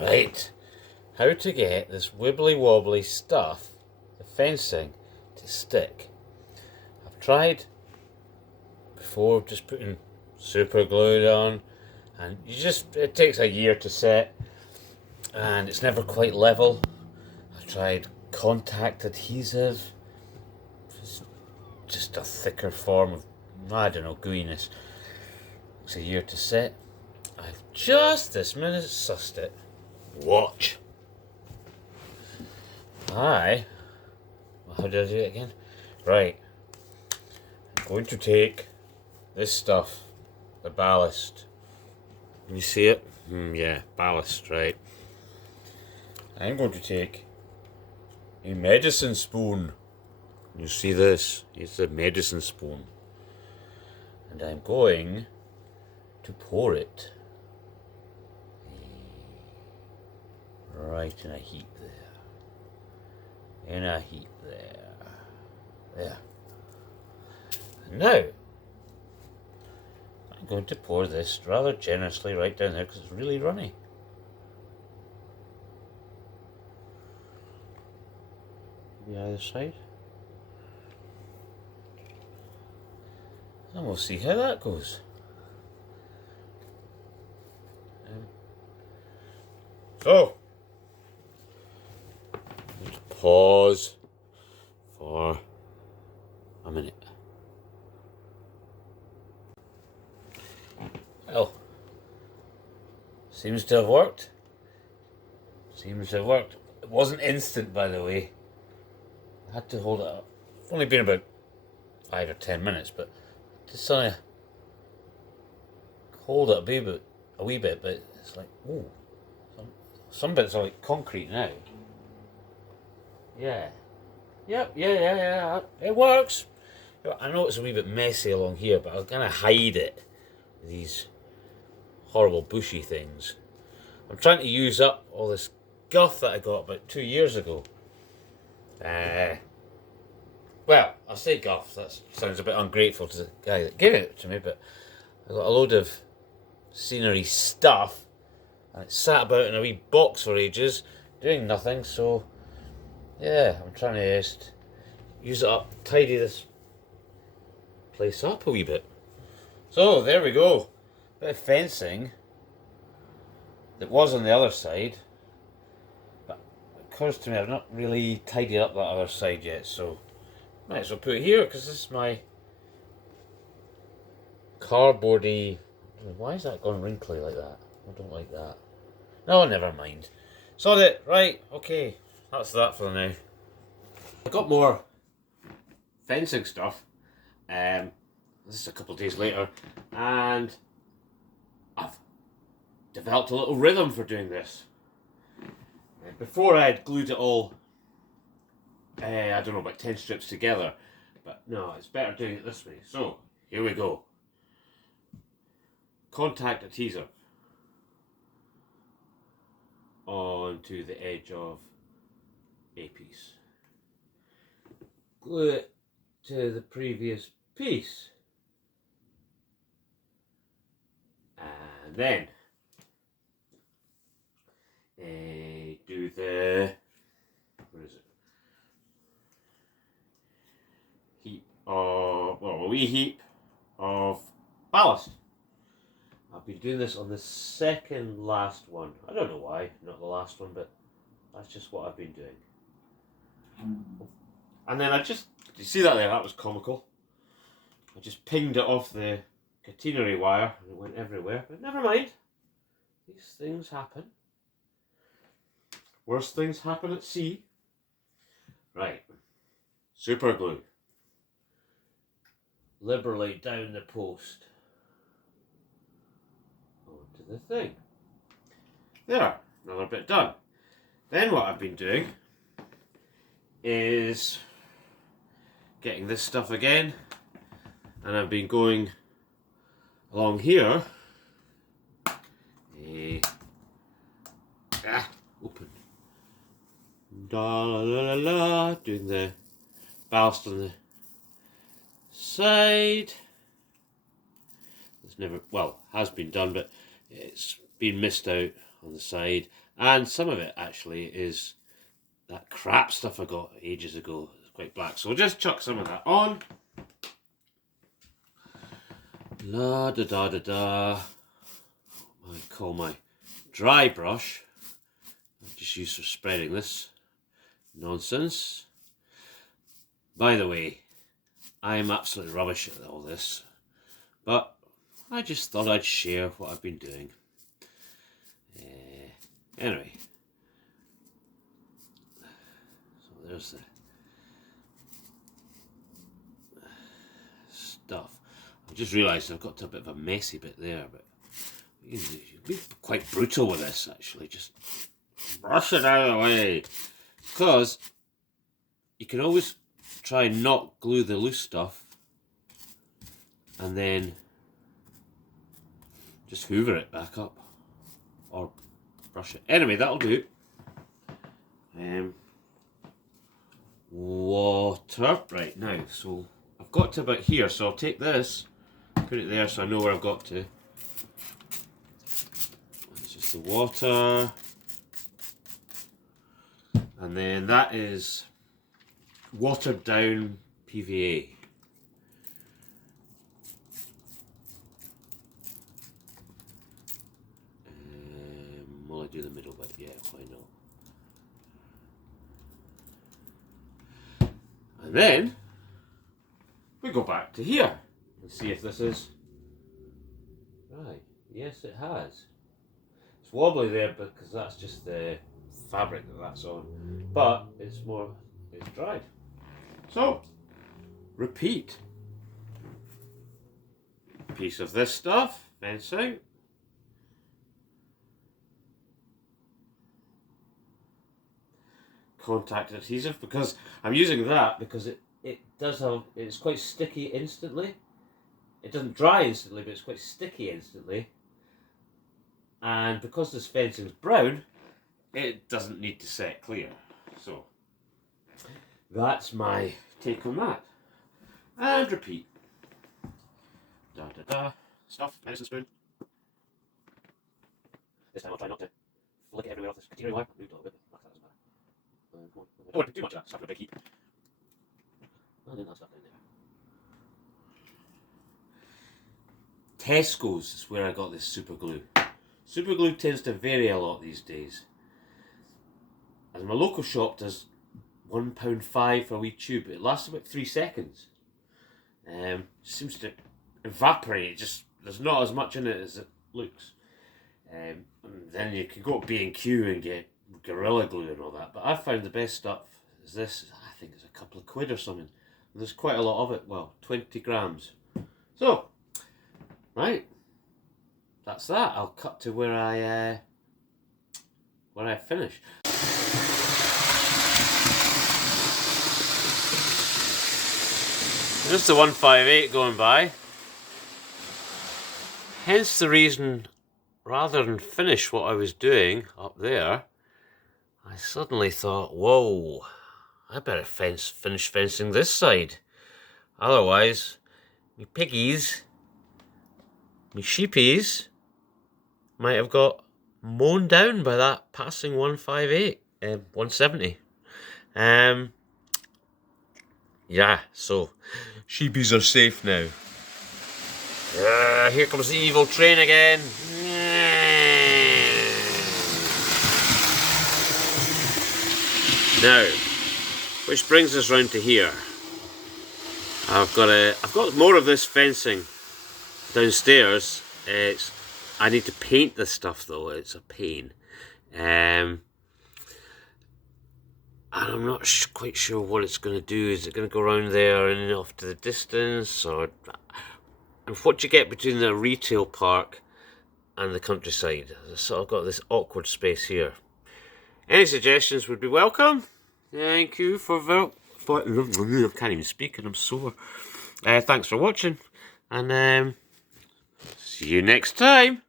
Right, how to get this wibbly wobbly stuff, the fencing, to stick. I've tried before just putting super glue on, and it takes a year to set, and it's never quite level. I tried contact adhesive, it's just a thicker form of, I don't know, gooiness. It's a year to set. I've just this minute sussed it. Watch. How did I do it again? Right. I'm going to take this stuff, the ballast. Can you see it? Yeah, ballast, right. I'm going to take a medicine spoon. You see this? It's a medicine spoon. And I'm going to pour it right in a heap there. In a heap there. There. And now, I'm going to pour this rather generously right down there because it's really runny. The other side. And we'll see how that goes. So, let's pause for a minute. Well, seems to have worked. It wasn't instant, by the way. I had to hold it up. It's only been about 5 or 10 minutes, but just trying to hold it a wee bit, but it's like, ooh. Some bits are like concrete now. Yeah. Yep, yeah. It works. I know it's a wee bit messy along here, but I'm going to hide it with these horrible bushy things. I'm trying to use up all this guff that I got about 2 years ago. Well, I say guff, that sounds a bit ungrateful to the guy that gave it to me, but I got a load of scenery stuff. And it sat about in a wee box for ages, doing nothing, so yeah, I'm trying to just use it up, tidy this place up a wee bit. So, there we go. Bit of fencing that was on the other side, but it occurs to me I've not really tidied up that other side yet, so might as well put it here, because this is my cardboardy. Why is that gone wrinkly like that? I don't like that. No, never mind. Sod it. Right, okay. That's that for now. I got more fencing stuff. This is a couple of days later, and I've developed a little rhythm for doing this. Before I had glued it all, I don't know, about 10 strips together, but no, it's better doing it this way. So, here we go. Contact adhesive onto the edge of a piece. Glue it to the previous piece. And then do the, where is it? A wee heap of ballast. I've been doing this on the second last one. I don't know why, not the last one, but that's just what I've been doing. And then did you see that there? That was comical. I just pinged it off the catenary wire and it went everywhere, but never mind. These things happen. Worst things happen at sea. Right. Super glue. Liberally down the post. Onto the thing. There, another bit done. Then what I've been doing is getting this stuff again, and I've been going along here. Open. Da la la la la, doing the ballast on the side. It's never, well, has been done, but it's been missed out on the side. And some of it actually is that crap stuff I got ages ago. It's quite black. So we'll just chuck some of that on. La da da da da. I call my dry brush. I just use for spreading this nonsense. By the way, I'm absolutely rubbish at all this, but I just thought I'd share what I've been doing. Anyway, so there's the stuff. I just realised I've got to a bit of a messy bit there, but you can be quite brutal with this actually. Just brush it out of the way, because you can always try and not glue the loose stuff and then just hoover it back up or brush it. Anyway, that'll do. Water. Right, now, so I've got to about here, so I'll take this, put it there so I know where I've got to. It's just the water. And then that is watered down PVA. Will I do the middle bit? Yeah, why not? And then we go back to here and see if this is right. Yes, it has. It's wobbly there because that's just the fabric that's on, but it's dried. So repeat. Piece of this stuff, fence out. Contact adhesive, because I'm using that because it's quite sticky instantly. It doesn't dry instantly, but it's quite sticky instantly. And because this fencing's brown, it doesn't need to set clear. So that's my take on that. And repeat. Da da da. Stuff, medicine spoon. This time I'll try not to flick it everywhere off this material wire. Moved a little bit. That doesn't matter. I don't want to do too much of that stuff in a big heap. And then that stuff in there. Tesco's is where I got this super glue. Super glue tends to vary a lot these days. As my local shop does £1.5 for a wee tube. It lasts about 3 seconds. Seems to evaporate. There's not as much in it as it looks. And then you can go to B&Q and get Gorilla Glue and all that. But I found the best stuff is this. I think it's a couple of quid or something. And there's quite a lot of it. Well, 20 grams. So, right. That's that. I'll cut to where I finish. Just the 158 going by. Hence the reason, rather than finish what I was doing up there, I suddenly thought, whoa, I better finish fencing this side. Otherwise, me piggies, me sheepies, might have got mown down by that passing 158, 170. Yeah, so sheepies are safe now. Here comes the evil train again. Now, which brings us round to here. I've got more of this fencing downstairs. I need to paint this stuff though. It's a pain. And I'm not quite sure what it's going to do. Is it going to go around there and off to the distance, or and what you get between the retail park and the countryside? I've sort of got this awkward space here. Any suggestions would be welcome. Thank you for I can't even speak and I'm sore. Thanks for watching, and see you next time.